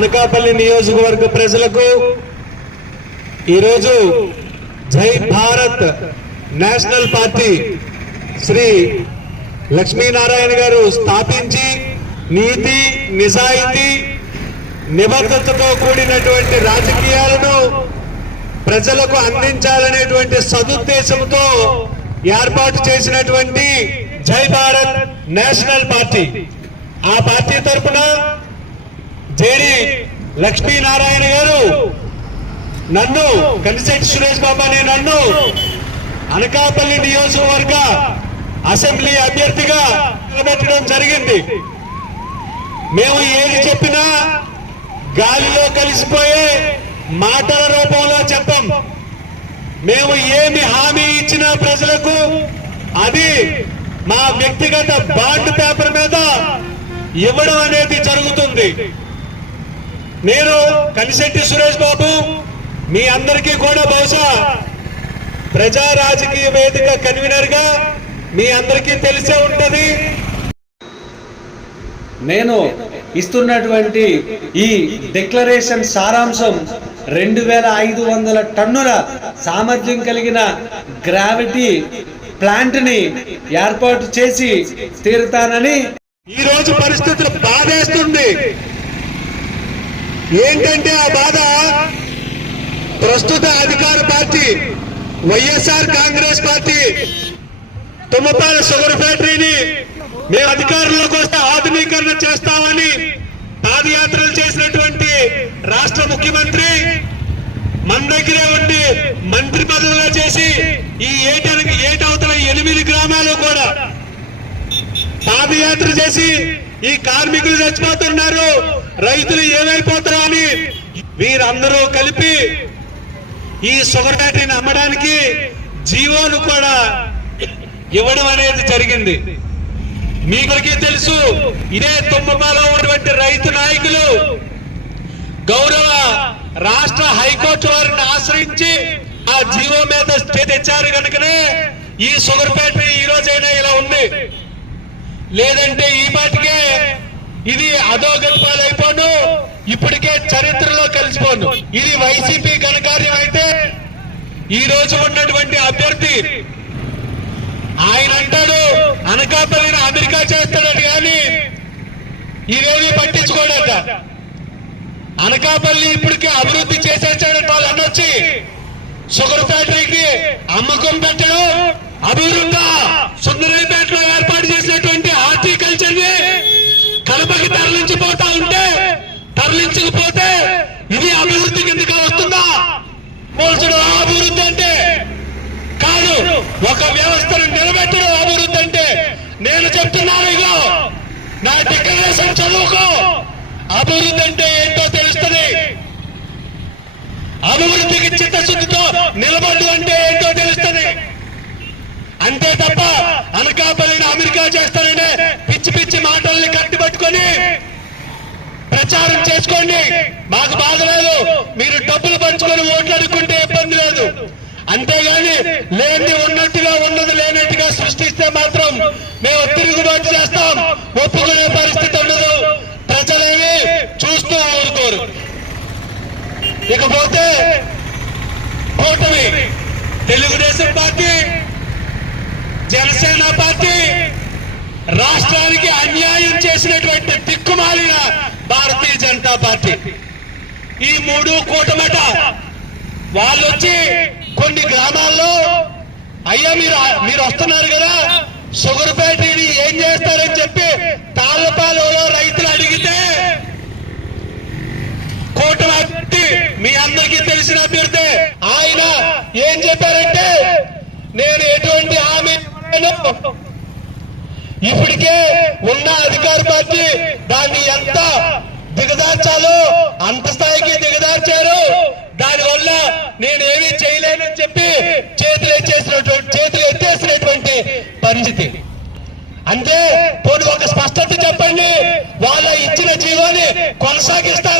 అనకాపల్లి నియోజకవర్గ ప్రజలకు ఈరోజు జై భారత్ నేషనల్ పార్టీ శ్రీ లక్ష్మీనారాయణ గారు స్థాపించి నీతి నిజాయితీ నిబద్ధతతో కూడినటువంటి రాజకీయాలను ప్రజలకు అందించాలనేటువంటి సదుద్దేశంతో ఏర్పాటు చేసినటువంటి జై భారత్ నేషనల్ పార్టీ. ఆ పార్టీ తరఫున జేడి లక్ష్మీనారాయణ గారు నన్ను కనిశెట్టి సురేష్ బాబా అనే నన్ను అనకాపల్లి నియోజకవర్గ అసెంబ్లీ అభ్యర్థిగా నిలబెట్టడం జరిగింది. మేము ఏది చెప్పినా గాలిలో కలిసిపోయే మాటల రూపంలో చెప్పం. మేము ఏమి హామీ ఇచ్చినా ప్రజలకు అది మా వ్యక్తిగత బాండ్ పేపర్ మీద ఇవ్వడం అనేది జరుగుతుంది. నేను కనిశెట్టి సురేష్ బాబు మీ అందరికీ కూడా బహుశా ప్రజా రాజకీయ వేదిక కన్వీనర్గా మీ అందరికీ తెలిసే ఉంటది. నేను ఇస్తున్నటువంటి ఈ డిక్లరేషన్ సారాంశం రెండు వేల ఐదు వందల టన్నుల సామర్థ్యం కలిగిన గ్రావిటీ ప్లాంట్ని ఏర్పాటు చేసి తీరుతానని ఈ రోజు పరిస్థితులు బాధేస్తుంది. ఏంటంటే ఆ బాధ? ప్రస్తుత అధికార party YSR Congress Party Thummapala sugar ఫ్యాక్టరీని మేము అధికారంలోకి వస్తే ఆధునీకరణ చేస్తామని పాదయాత్రలు చేసినటువంటి రాష్ట్ర ముఖ్యమంత్రి మన దగ్గరే ఉండి మంత్రి పదవిలో చేసి ఈ ఏటానికి ఏటవతల ఎనిమిది గ్రామాలు కూడా పాదయాత్ర చేసి ఈ కార్మికులు చచ్చిపోతున్నారు. రైతులు ఏమైపోతారో అని వీరందరూ కలిపి ఈ షుగర్ ఫ్యాక్టరీని అమ్మడానికి జీవోను కూడా ఇవ్వడం అనేది జరిగింది. మీకరికి తెలుసు? ఇదే తుమ్మపాలో ఉన్నటువంటి రైతు నాయకులు గౌరవ రాష్ట్ర హైకోర్టు వారిని ఆశ్రయించి ఆ జీవో మీద స్టే తెచ్చారు కనుకనే ఈ షుగర్ ఫ్యాక్టరీ ఈ రోజైనా ఇలా ఉంది. లేదంటే ఈ పాటికే ఇది అధోగల్పాలైపోను ఇప్పటికే చరిత్రలో కలిసిపోను. ఇది వైసీపీ ఘనకార్యం అయితే ఈ రోజు ఉన్నటువంటి అభ్యర్థి ఆయన అంటాడు అనకాపల్లిని అమెరికా చేస్తాడని కానీ ఇవేమీ పట్టించుకోడట. అనకాపల్లి ఇప్పటికే అభివృద్ధి చేసేసాడట వాళ్ళు అనొచ్చి షుగర్ ఫ్యాక్టరీకి అమ్మకం పెట్టడం అభివృద్ధి? సుందరపేటలో ఏర్పాటు చేసినటువంటి హార్టికల్చర్ని కడపకి తరలించిపోతా ఉంటే తరలించకపోతే ఇది అభివృద్ధి కిందకి వస్తుందా పోల్చడం అభివృద్ధి అంటే కాదు ఒక వ్యవస్థను నిలబెట్టడం అభివృద్ధి అంటే నేను చెప్తున్నాను ఇగో. నా డిక్లరేషన్ చదువుకో. అభివృద్ధి అంటే ఏంటో తెలుస్తుంది. అభివృద్ధికి చిత్తశుద్ధితో నిలబడు అంటే ఏంటో తెలుస్తుంది. అంతే తప్ప అనకాపల్లిని అమెరికా చేస్తాననే పిచ్చి పిచ్చి మాటల్ని కట్టిపట్టుకొని ప్రచారం చేసుకోండి. మాకు బాధ లేదు. మీరు డబ్బులు పంచుకొని ఓట్లు అడుక్కుంటే అంతేగాని లేని ఉన్నట్టుగా ఉన్నది లేనట్టుగా సృష్టిస్తే మాత్రం మేము తిరుగుబాటు చేస్తాం. ఒప్పుకునే పరిస్థితి ఉండదు. ప్రజలేమి చూస్తూ ఊరుకోరు. ఇకపోతే కూటమి తెలుగుదేశం పార్టీ జనసేన పార్టీ రాష్ట్రానికి అన్యాయం చేసినటువంటి దిక్కుమాలిన భారతీయ జనతా పార్టీ. ఈ మూడు కూటమట వాళ్ళొచ్చి కొన్ని గ్రామాల్లో అయ్యా మీరు మీరు వస్తున్నారు కదా షుగర్ ఫ్యాక్టరీని ఏం చేస్తారని చెప్పి తాళ్ళపాలలో రైతులు అడిగితే కూటమి మీ అందరికీ తెలిసిన అభ్యర్థి ఆయన ఏం చెప్పారంటే నేను ఎటువంటి హామీ ఇప్పటికే ఉన్న అధికార పార్టీ దాన్ని ఎంత దిగదార్చాలో అంత దానివల్ల నేను ఏమీ చేయలేనని చెప్పి చేతులు ఎత్తేసినటువంటి చేతులు ఎత్తేసినటువంటి పరిస్థితి. అంటే పోనీ ఒక స్పష్టత చెప్పండి. వాళ్ళ ఇచ్చిన జీవాన్ని కొనసాగిస్తా